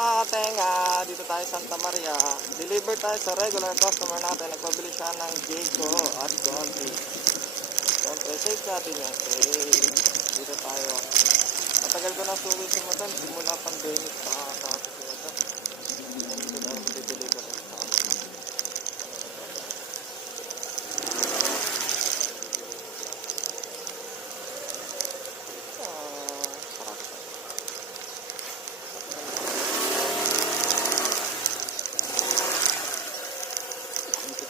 mga katenga? Dito tayo sa Santa Maria. Deliver tayo sa regular customer natin. Nagpabili siya ng Jayco at Conti. Siyempre, safe sa atin yan. Okay. Dito tayo. Matagal ko na suwi si Madam. Simula pandemic pa nakakata si Madam. Dito tayo mag-deliver sa akin.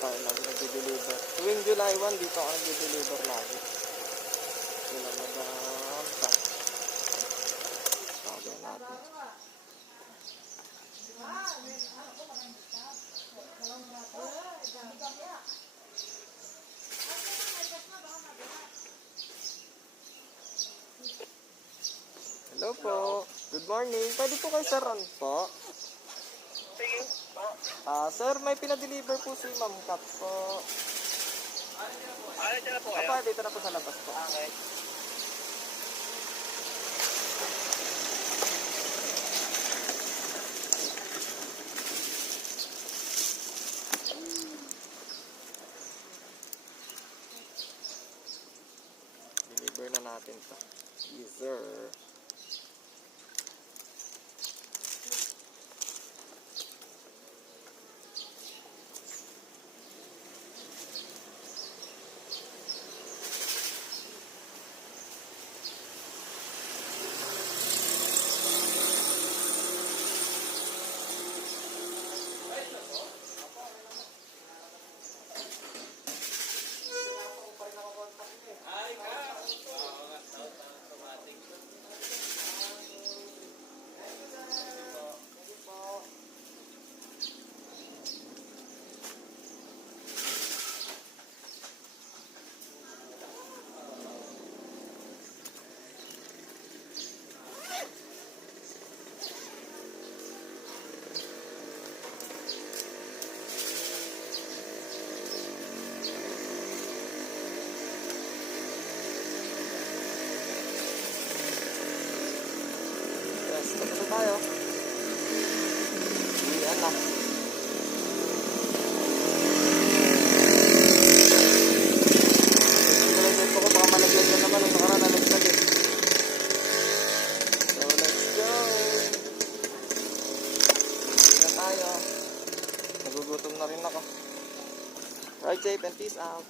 Tayo lagi nag-deliver. Tuwing July 1, dito ako nag-deliver lagi. Sila Madam Kat. Sabi natin. Hello po. Good morning. Pwede po kayo sa Ron po? Sige po. Sir, may pinadeliver po si Ma'am Kat po. Dito na po kayo? Apa, dito na po sa labas po. Okay. Deliver na natin to. Yes, sir. Tapos na tayo. Iyan na. Ito ko baka malagyan na naman ang nakaraan na naglag. So let's go. Iyan na tayo. Nagugutom na rin ako. Ride safe and peace out.